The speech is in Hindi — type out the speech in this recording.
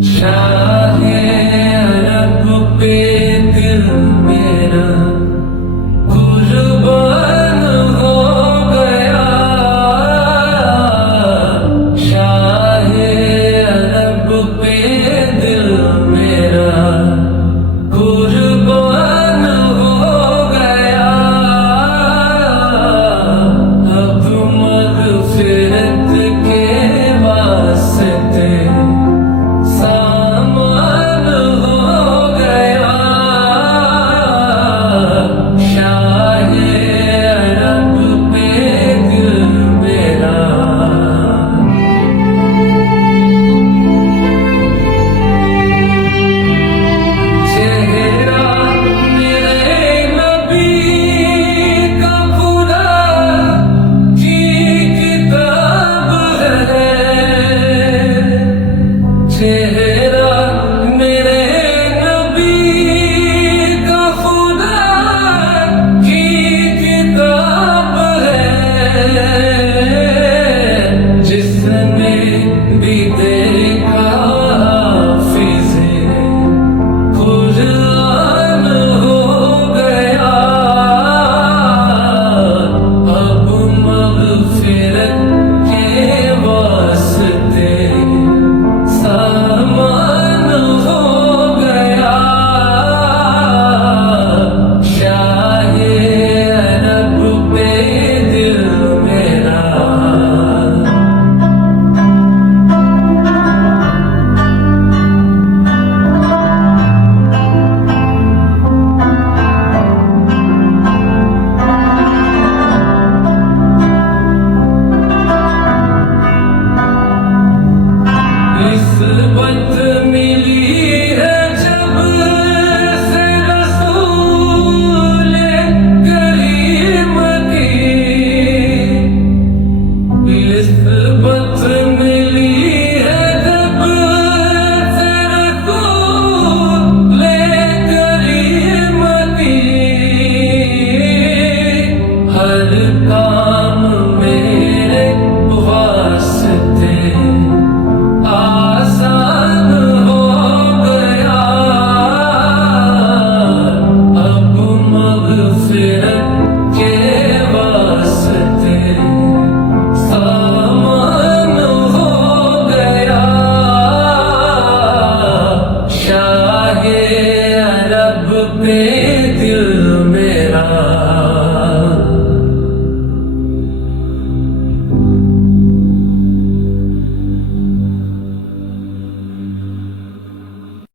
शाहे अरब पे दिल मेरा कुर्बान हो गया। शाहे अरब पे दिल मेरा कुर्बान हो गया। अब मग़फ़िरत के वास्ते सामान हो गया। शाहे अरब पे दिल मेरा। चेहरा मेरे नबी का खुदा की किताब है। चेहरा